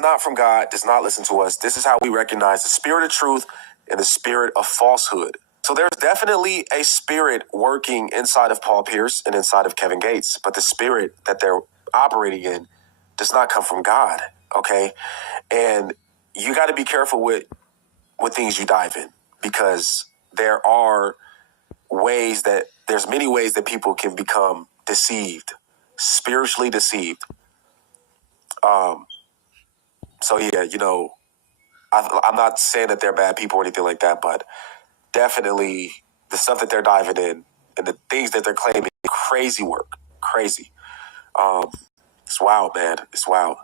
not from God does not listen to us. This is how we recognize the spirit of truth and the spirit of falsehood. So there's definitely a spirit working inside of Paul Pierce and inside of Kevin Gates, but the spirit that they're operating in does not come from God, okay? And you got to be careful with things you dive in, because there's many ways that people can become deceived, spiritually deceived. So yeah, I'm not saying that they're bad people or anything like that, but definitely the stuff that they're diving in and the things that they're claiming, crazy work, crazy. It's wild, man. It's wild.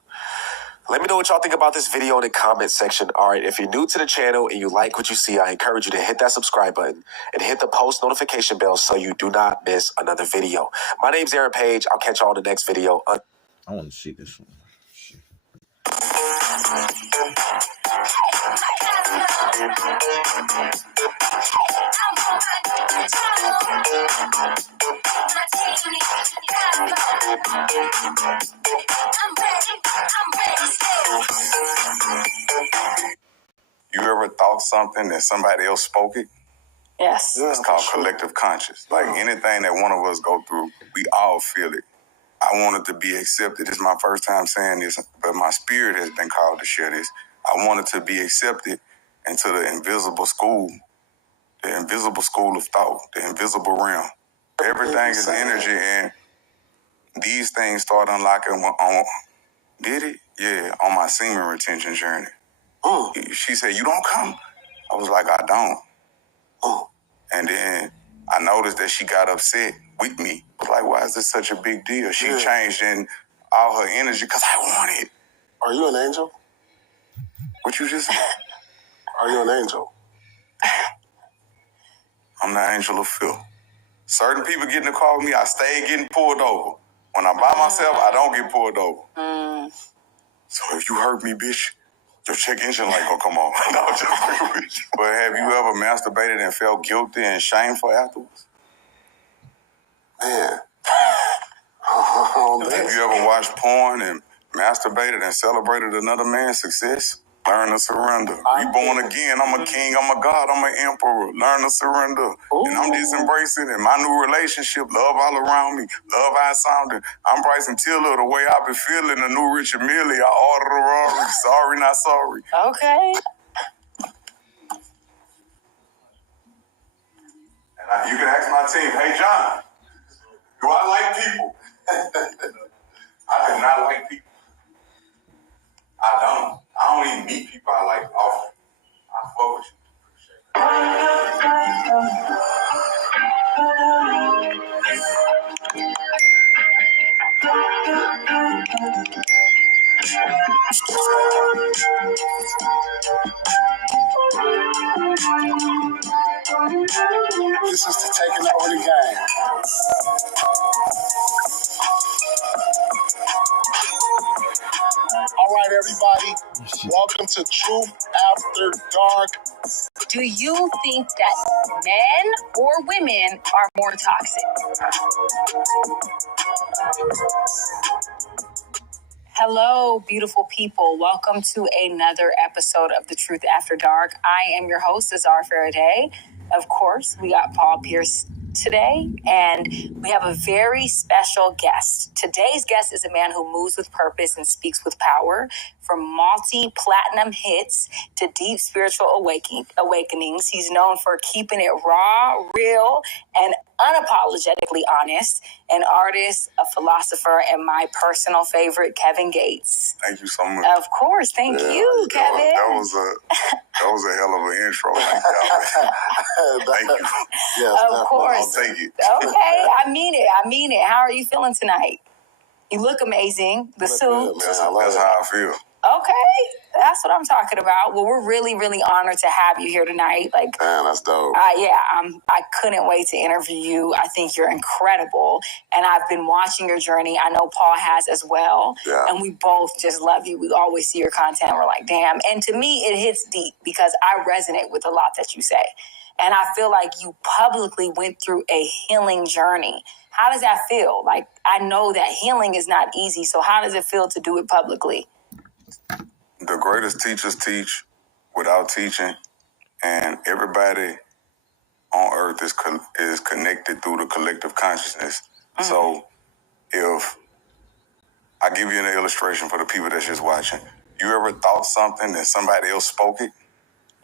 Let me know what y'all think about this video in the comment section. All right, if you're new to the channel and you like what you see, I encourage you to hit that subscribe button and hit the post notification bell so you do not miss another video. My name's Aaron Page. I'll catch y'all in the next video. I want to see this one. You ever thought something and somebody else spoke it? Yes. It's called collective conscious. Like anything that one of us go through, we all feel it. I wanted to be accepted. This is my first time saying this, but my spirit has been called to share this. I wanted to be accepted into the invisible school of thought, the invisible realm. Everything is energy, and these things start unlocking on, did it? Yeah, on my semen retention journey. She said, you don't come. I was like, I don't. And then I noticed that she got upset with me. I was like, why is this such a big deal? She changed in all her energy because I want it. Are you an angel? What you just said? Are you an angel? I'm the angel of filth. Certain people get in the car with me, I stay getting pulled over. When I'm by myself, I don't get pulled over. So if you hurt me, bitch, your check engine light gonna come on. No, just but have you ever masturbated and felt guilty and shameful afterwards? Man. Have you ever watched porn and masturbated and celebrated another man's success? Learn to surrender. Reborn again. I'm a king. I'm a god. I'm an emperor. Learn to surrender. And I'm just embracing it. My new relationship, love all around me. Love I sounding. I'm Bryson Tiller. The way I've been feeling. The new Richard Mille. I ordered a Rari. Sorry, not sorry. Okay. And you can ask my team, hey, John, do I like people? I do not like people. I don't. I don't even meet people I like often. I fuck with you. This is to taking over the game. All right, everybody. Welcome to Truth After Dark. Do you think that men or women are more toxic? Hello, beautiful people. Welcome to another episode of The Truth After Dark. I am your host, Azar Faraday. Of course, we got Paul Pierce today, and we have a very special guest. Today's guest is a man who moves with purpose and speaks with power. From multi-platinum hits to deep spiritual awakenings, he's known for keeping it raw, real, and unapologetically honest. An artist, a philosopher, and my personal favorite, Kevin Gates. Thank you so much. Of course. Thank you, Kevin. That was a hell of an intro. Thank you. Yes, of course. I'll take it. Okay, I mean it. How are you feeling tonight? You look amazing. The suit. That's how I feel. Okay, that's what I'm talking about. Well, we're really, really honored to have you here tonight. Like, man, that's dope. I couldn't wait to interview you. I think you're incredible, and I've been watching your journey. I know Paul has as well, and we both just love you. We always see your content. We're like, damn. And to me, it hits deep because I resonate with a lot that you say, and I feel like you publicly went through a healing journey. How does that feel? Like, I know that healing is not easy, so how does it feel to do it publicly? The greatest teachers teach without teaching, and everybody on earth is connected through the collective consciousness. So if I give you an illustration for the people that's just watching, you ever thought something and somebody else spoke it?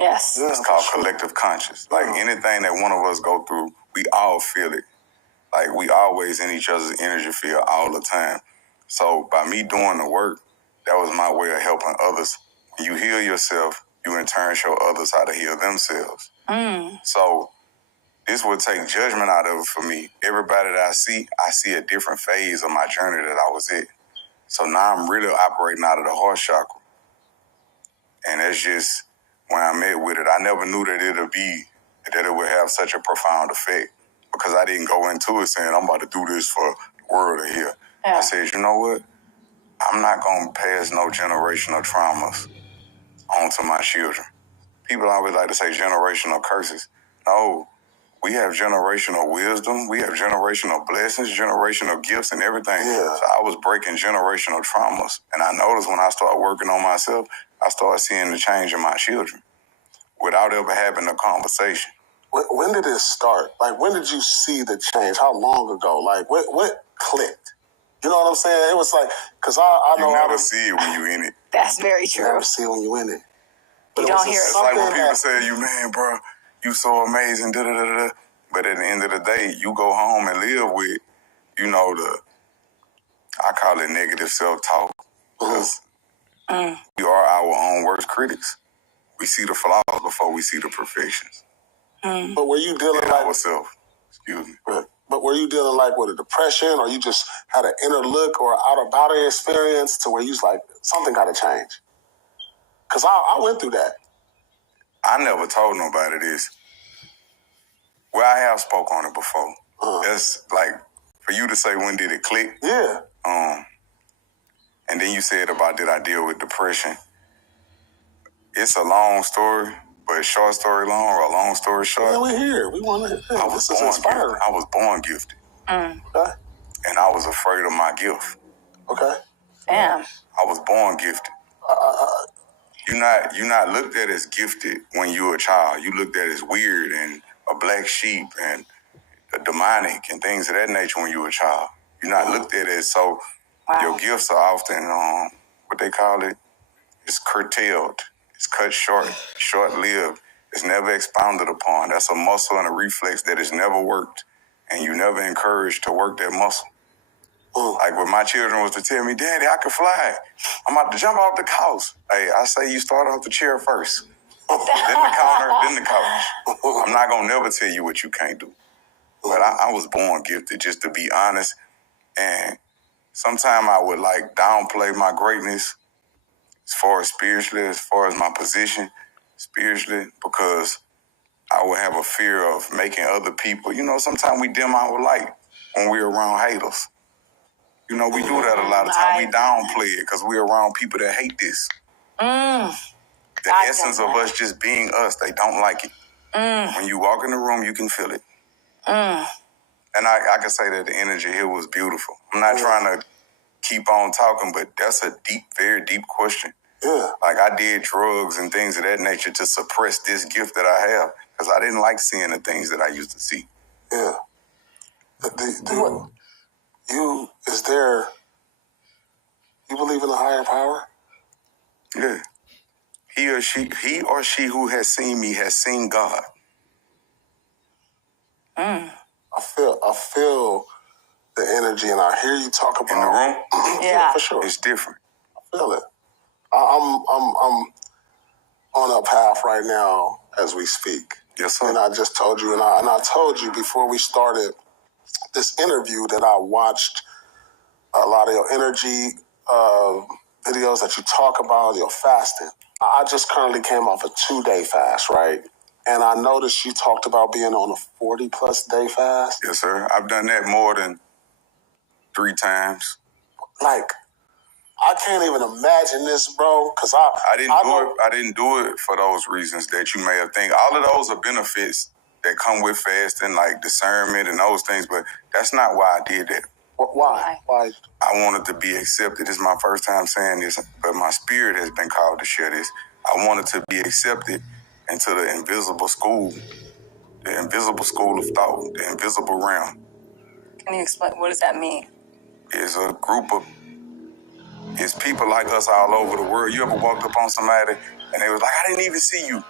Yes. It's called collective conscious. Like anything that one of us go through, we all feel it. Like we always in each other's energy field all the time. So by me doing the work, that was my way of helping others. When you heal yourself, you in turn show others how to heal themselves. So this would take judgment out of it for me. Everybody that I see a different phase of my journey that I was in. So now I'm really operating out of the heart chakra. And that's just when I met with it. I never knew that it would have such a profound effect because I didn't go into it saying, I'm about to do this for the world to hear. Yeah. I said, you know what? I'm not going to pass no generational traumas on to my children. People always like to say generational curses. No, we have generational wisdom. We have generational blessings, generational gifts and everything. Yeah. So I was breaking generational traumas. And I noticed when I started working on myself, I started seeing the change in my children without ever having a conversation. When did it start? Like, when did you see the change? How long ago? Like, what clicked? You know what I'm saying? It was like, because I know You I never was, see it when you in it. That's very you true. never see when you in it. You it don't was hear it. It's like when something people that- say, you, man, bro, you so amazing, da-da-da-da-da. But at the end of the day, you go home and live with, you know, I call it negative self-talk. Because we are our own worst critics. We see the flaws before we see the perfections But were you dealing in like, ourselves. Excuse me. but were you dealing like with a depression, or you just had an inner look or out of body experience to where you was like, something got to change? Because I went through that. I never told nobody this. Well, I have spoke on it before. That's like, for you to say, when did it click? Yeah. And then you said about did I deal with depression? It's a long story, but short story long or a long story short. Yeah, we're here. We want to. I was This is born inspiring. gifted. I was born gifted, Okay. and I was afraid of my gift. Okay. Damn. I was born gifted. You're not looked at as gifted when you're a child. You looked at as weird and a black sheep and a demonic and things of that nature when you're a child. You're not looked at as so. Wow. Your gifts are often what they call it. It's curtailed. It's cut short, short-lived. It's never expounded upon. That's a muscle and a reflex that has never worked, and you never encouraged to work that muscle. Like when my children was to tell me, Daddy, I can fly. I'm about to jump off the couch. Hey, I say you start off the chair first. Then the counter, then the couch. I'm not going to never tell you what you can't do. But I was born gifted, just to be honest. And sometimes I would like downplay my greatness as far as spiritually, as far as my position spiritually, because I would have a fear of making other people, sometimes we dim our light when we're around haters. We do that a lot of times. We downplay it because we're around people that hate this. The essence of us just being us, they don't like it. When you walk in the room, you can feel it. And I can say that the energy here was beautiful. I'm not trying to keep on talking, but that's a deep, very deep question. Yeah. Like I did drugs and things of that nature to suppress this gift that I have because I didn't like seeing the things that I used to see. Yeah. You believe in a higher power? Yeah. He or she who has seen me has seen God. I feel the energy, and I hear you talk about In the room, Yeah. for sure. it's different. I feel it. I'm on a path right now as we speak. Yes, sir. And I just told you, and I told you before we started this interview that I watched a lot of your energy videos that you talk about, your fasting. I just currently came off a 2-day fast, right? And I noticed you talked about being on a 40-plus day fast. Yes, sir. I've done that more than 3 times. Like, I can't even imagine this, bro, because I didn't do it for those reasons that you may have think. All of those are benefits that come with fasting, like discernment and those things, but that's not why I did that. Why? Why? I wanted to be accepted. This is my first time saying this, but my spirit has been called to share this. I wanted to be accepted into the invisible school of thought, the invisible realm. Can you explain? What does that mean? It's a group of, it's people like us all over the world. You ever walked up on somebody and they was like, I didn't even see you.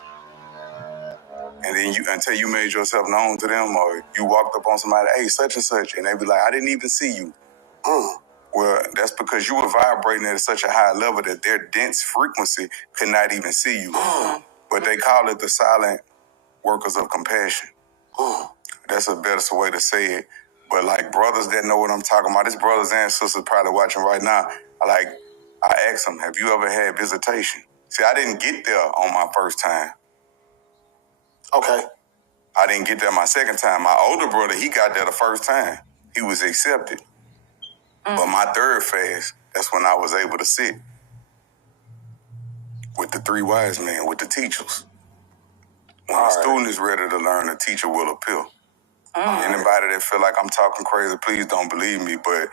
And then until you made yourself known to them, or you walked up on somebody, hey, such and such, and they be like, I didn't even see you. Well, that's because you were vibrating at such a high level that their dense frequency could not even see you. But they call it the silent workers of compassion. That's a better way to say it. But like brothers that know what I'm talking about, this brothers and sisters probably watching right now, I asked them, have you ever had visitation? See, I didn't get there on my first time. Okay. I didn't get there my second time. My older brother, he got there the first time. He was accepted. But my third fast, that's when I was able to sit with the three wise men, with the teachers. When a student is ready to learn, a teacher will appear. Anybody that feel like I'm talking crazy, please don't believe me. But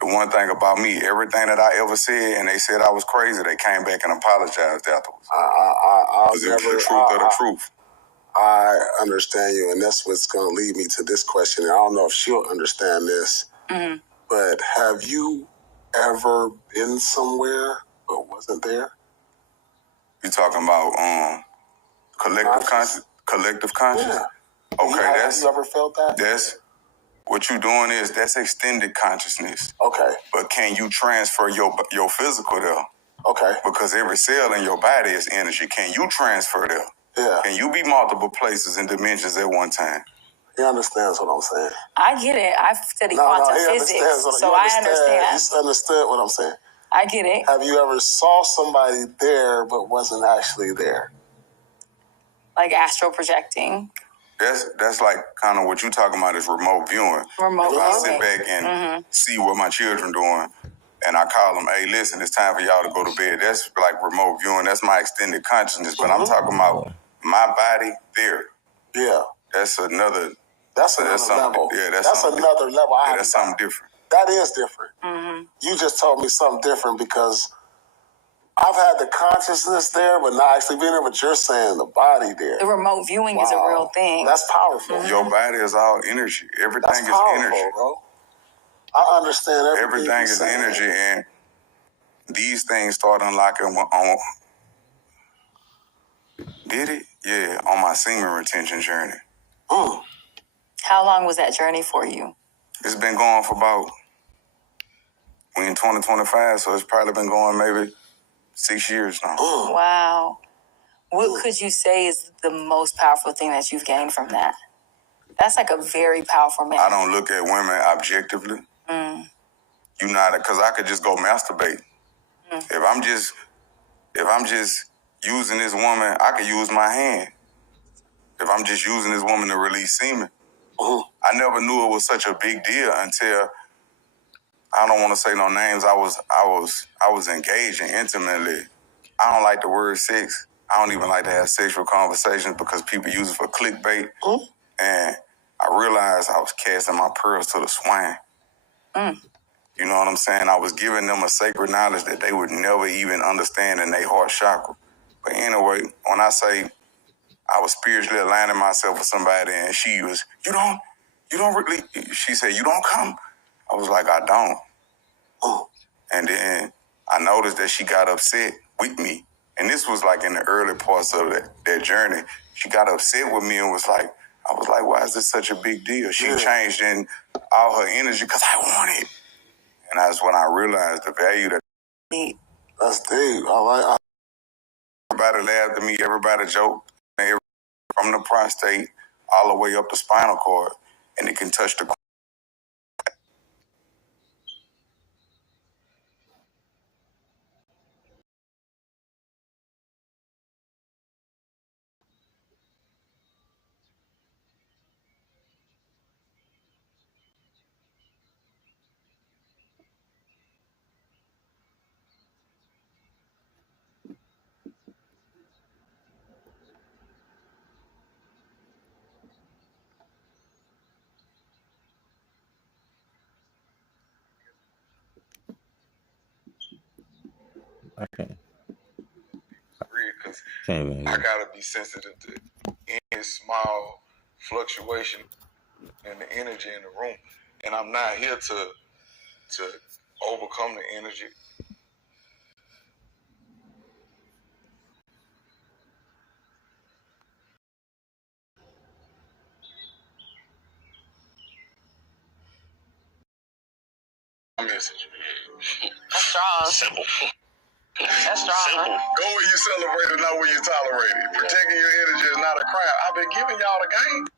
the one thing about me, everything that I ever said and they said I was crazy, they came back and apologized afterwards. Because it was the truth of the truth. I understand you, and that's what's going to lead me to this question. I don't know if she'll understand this, but have you ever been somewhere but wasn't there? You talking about collective conscious? Collective conscious? Yeah. Okay, have you ever felt that? That's what you're doing is that's extended consciousness. Okay. But can you transfer your physical there? Okay. Because every cell in your body is energy. Can you transfer there? Yeah. Can you be multiple places and dimensions at one time? He understands what I'm saying. I get it. I've studied quantum physics, so I understand. You understood what I'm saying. I get it. Have you ever saw somebody there but wasn't actually there? Like astral projecting. That's like kind of what you're talking about is remote viewing. Remote if I viewing. sit back and see what my children doing, and I call them, hey, listen, it's time for y'all to go to bed. That's like remote viewing. That's my extended consciousness. But I'm talking about my body there. Yeah. That's another. That's another level. Yeah, that's another level. Yeah, that's something different. That is different. You just told me something different because I've had the consciousness there, but not actually being there. But you're saying the body there. The remote viewing is a real thing. That's powerful. Your body is all energy. Everything That's is powerful, energy, bro. I understand everything. Everything is energy, and these things start unlocking on. Did it? Yeah, on my semen retention journey. How long was that journey for you? It's been going for about, we in 2025, so it's probably been going maybe 6 years now. Wow. What could you say is the most powerful thing that you've gained from that? That's like a very powerful man. I don't look at women objectively. You know, because I could just go masturbate. If I'm just using this woman, I could use my hand. If I'm just using this woman to release semen, I never knew it was such a big deal until, I don't want to say no names. I was engaging intimately. I don't like the word sex. I don't even like to have sexual conversations because people use it for clickbait. And I realized I was casting my pearls to the swine. You know what I'm saying? I was giving them a sacred knowledge that they would never even understand in their heart chakra. But anyway, when I say I was spiritually aligning myself with somebody and she was, you don't really, she said, you don't come. I was like, I don't. And then I noticed that she got upset with me. And this was like in the early parts of that journey. She got upset with me and was like, I was like, why is this such a big deal? She changed in all her energy because I want it. And that's when I realized the value that. That's deep. I Everybody laughed at me. Everybody joked. From the prostate all the way up the spinal cord. And it can touch the I can't because even I hear. gotta be sensitive to any small fluctuation in the energy in the room, and I'm not here to overcome the energy. Message. That's strong. Simple. That's strong. Simple. Go where you celebrate and not where you tolerate it. Protecting your energy is not a crime. I've been giving y'all the game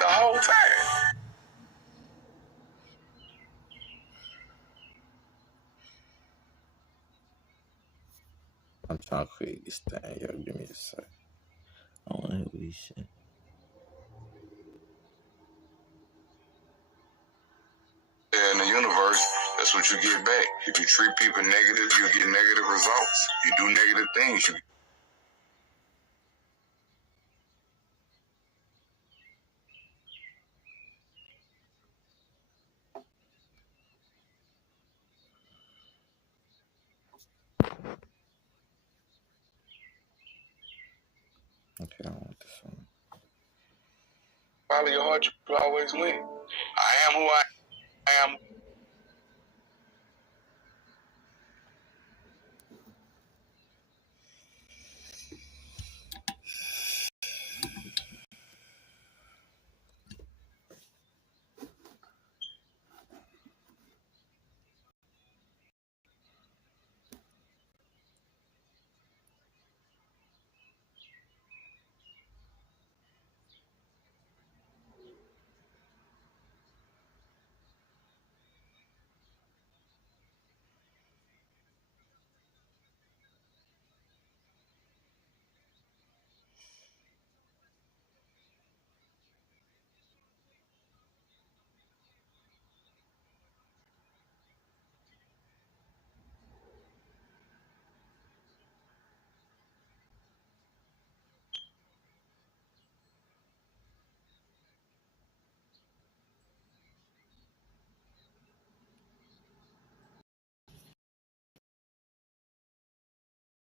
the whole time. I'm trying to create this thing. Yo, give me a sec. I don't want to hear what he said. In the universe, that's what you get back. If you treat people negative, you get negative results. You do negative things, you Okay, I don't want this one. follow your heart, you always win. I am who I am.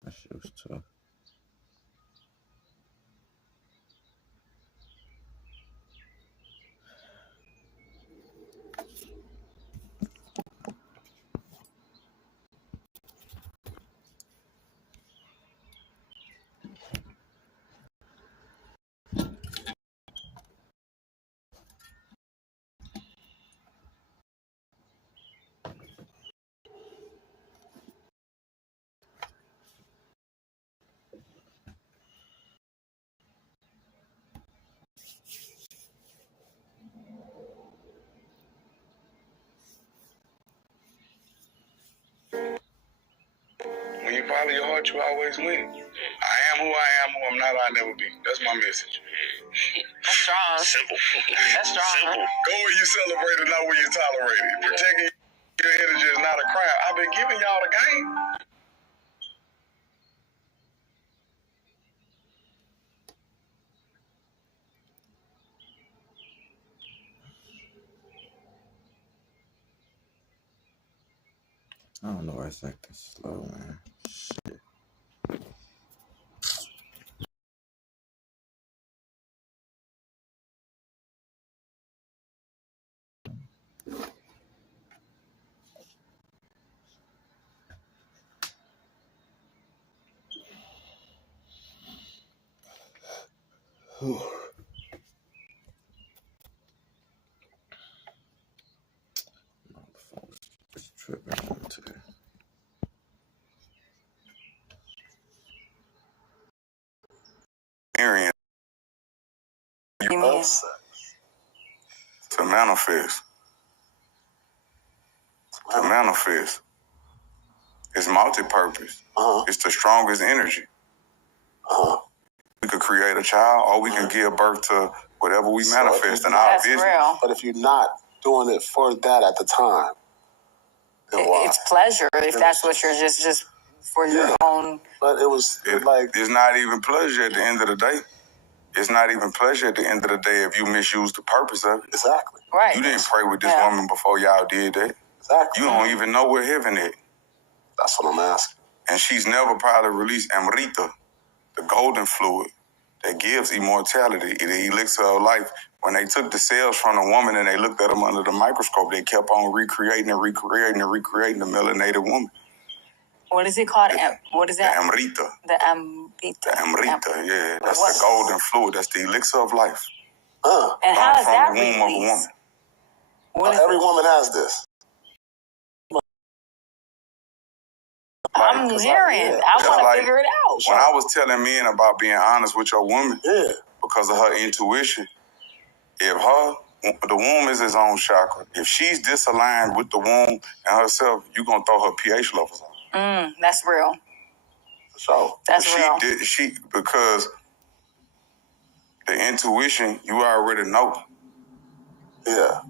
That shit was tough. When you follow your heart, you always win. I am who I am, who I'm not, I'll never be. That's my message. That's strong. Simple. That's strong. Simple. Go where you celebrate and not where you tolerate it. Protecting your energy is not a crime. I've been giving y'all the game. I don't know why it's acting slow, man. Shit. My phone's just tripping on today. Experience Amen. to manifest. To manifest. It's multi-purpose. It's the strongest energy. We could create a child, or we can give birth to whatever we manifest in our That's business. real. But if you're not doing it for that at the time, then why? It's pleasure if that's what you're just for your own. But it was like, It's not even pleasure at the end of the day. It's not even pleasure at the end of the day if you misuse the purpose of it. exactly. Right. You didn't pray with this woman before y'all did that. Exactly. You don't even know where heaven is. That's what I'm asking. And she's never probably released Amrita, the golden fluid that gives immortality, the elixir of life. When they took the cells from the woman and they looked at them under the microscope, they kept on recreating the melanated woman. What is it called? What is The that? Amrita. The Amrita. The Amrita, yeah. That's What? the golden fluid. That's the elixir of life. And how is From that the womb of a released? woman. What is Every it? woman has this. I'm hearing. yeah. I want to like- figure it out. When I was telling men about being honest with your woman, Yeah. because of her intuition, the womb is his own chakra. If she's disaligned with the womb and herself, you're going to throw her pH levels off. That's real. For sure. That's real. Because the intuition, you already know. Yeah.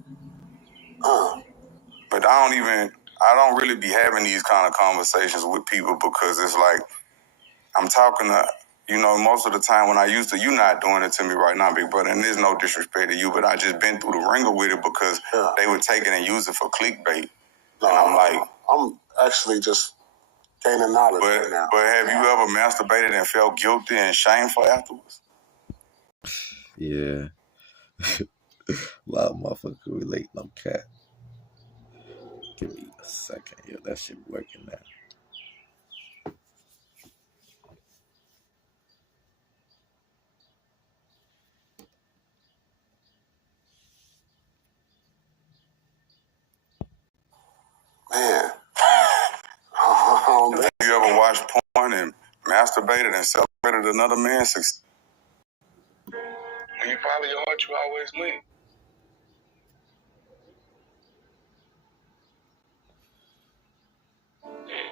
But I don't really be having these kind of conversations with people because it's like, I'm talking to, most of the time when I used to, you're not doing it to me right now, big brother, and there's no disrespect to you, but I just been through the ringer with it because they would take it and use it for clickbait. No, And I'm like, I'm actually just gaining knowledge right now. But have you ever masturbated and felt guilty and shameful afterwards? Yeah. A lot of motherfuckers relate, no cat. Give me a second. Yo, that shit working now. Man. Oh, man. Have you ever watched porn and masturbated and celebrated another man's success? When you follow your heart, you always win.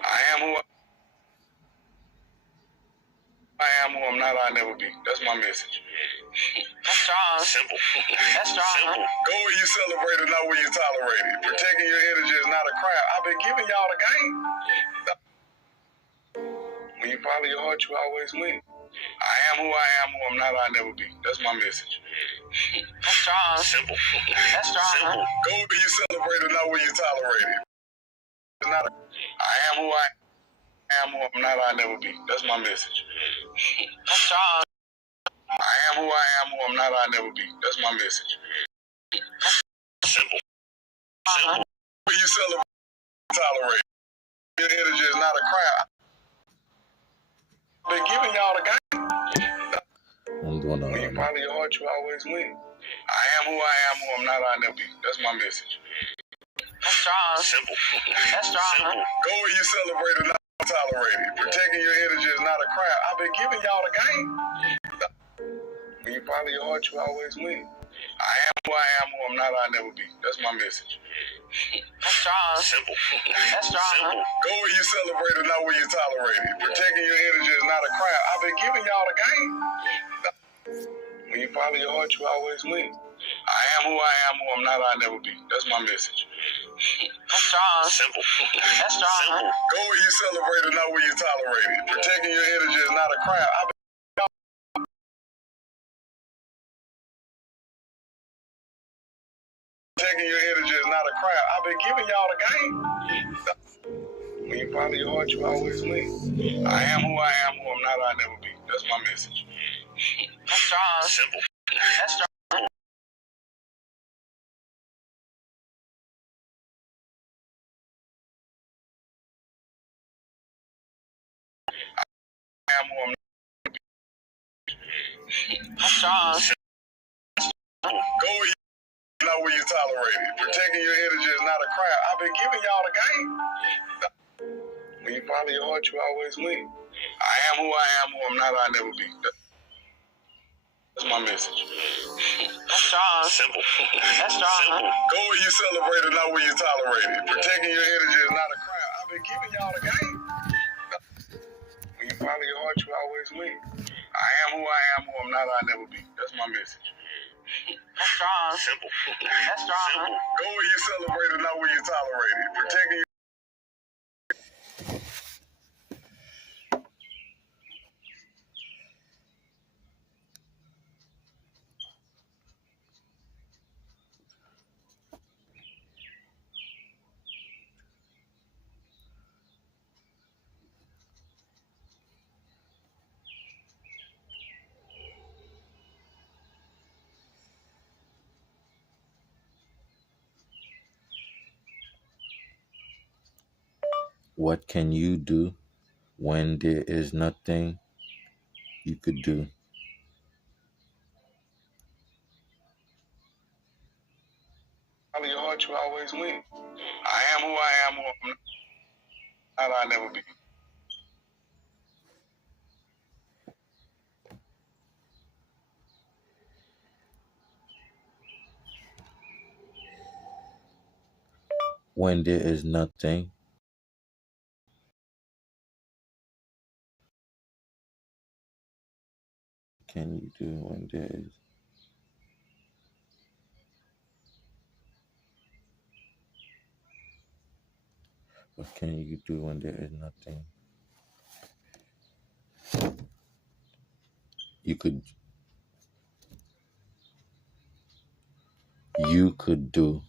I am who I'm not, I'll never be. That's my message. That's strong. Simple. That's strong. Simple. Go where you celebrate and not where you tolerate it. Protecting your energy is not a crime. I've been giving y'all the game. When you follow your heart, you always win. I am who I'm not, I'll never be. That's my message. That's strong. Simple. That's strong. Simple. Go where you celebrate and not where you tolerate it. It's not I am who I'm not, I'll never be. That's my message. That's strong. I am who I'm not, I'll never be. That's my message. Simple. Simple. Where you celebrate and tolerate it. Your energy is not a crime. I've been giving y'all the game. I'm doing When you follow your heart, you always win. I am who I'm not, I'll never be. That's my message. That's strong. Simple. That's strong. Simple. Go where you celebrate and not tolerate it. Protecting your energy is not a crime. I've been giving y'all the game. When you follow your heart, you always win. I am who I'm not, I'll never be. That's my message. That's strong. Simple. That's strong. Simple. Go where you celebrate and not where you tolerate it. Protecting your energy is not a crime. I've been giving y'all the game. When you follow your heart, you always win. I am who I'm not, I'll never be. That's my message. That's strong. Simple. That's strong. Simple. Go where you celebrate and not where you tolerate it. Protecting your energy is not a crime. I've been Protecting your energy is not a crime. I've been giving y'all the game. When you follow your heart, you always win. I am who I'm not, I'll never be. That's my message. That's strong. Simple. That's strong. I am who I'm not. That's strong. Go where you not where you tolerate it. Protecting your energy is not a crime. I've been giving y'all the game. When you follow your heart, you always win. I am who I'm not, I'll never be. That's my message. That's strong. Simple. That's strong. Simple. Go where you celebrate and not where you tolerate it. Protecting your energy is not a crime. I've been giving y'all the game. When you follow your heart, you always win. I am who I'm not, I'll never be. That's my message. That's strong. Simple. That's strong. Simple. Go where you celebrate and not where you tolerate it. Protecting your What can you do when there is nothing you could do? Follow your heart, you always win. I am who I am, who I'm not. I'll never be. When there is nothing can you do when there is what can you do when there is nothing you could do?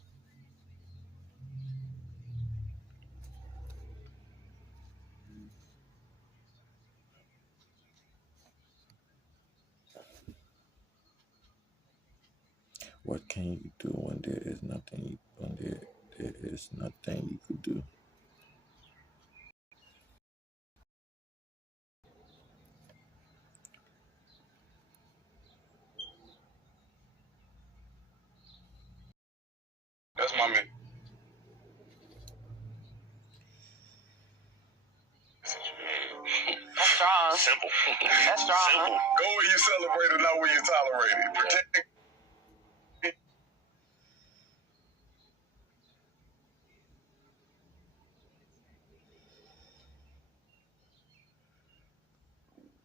What can you do when there is nothing there is nothing you could do? That's my man. That's strong. Simple. That's strong. Simple. Go where you celebrate and not where you tolerate it. Protect.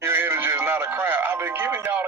Your energy is not a crime. I've been giving y'all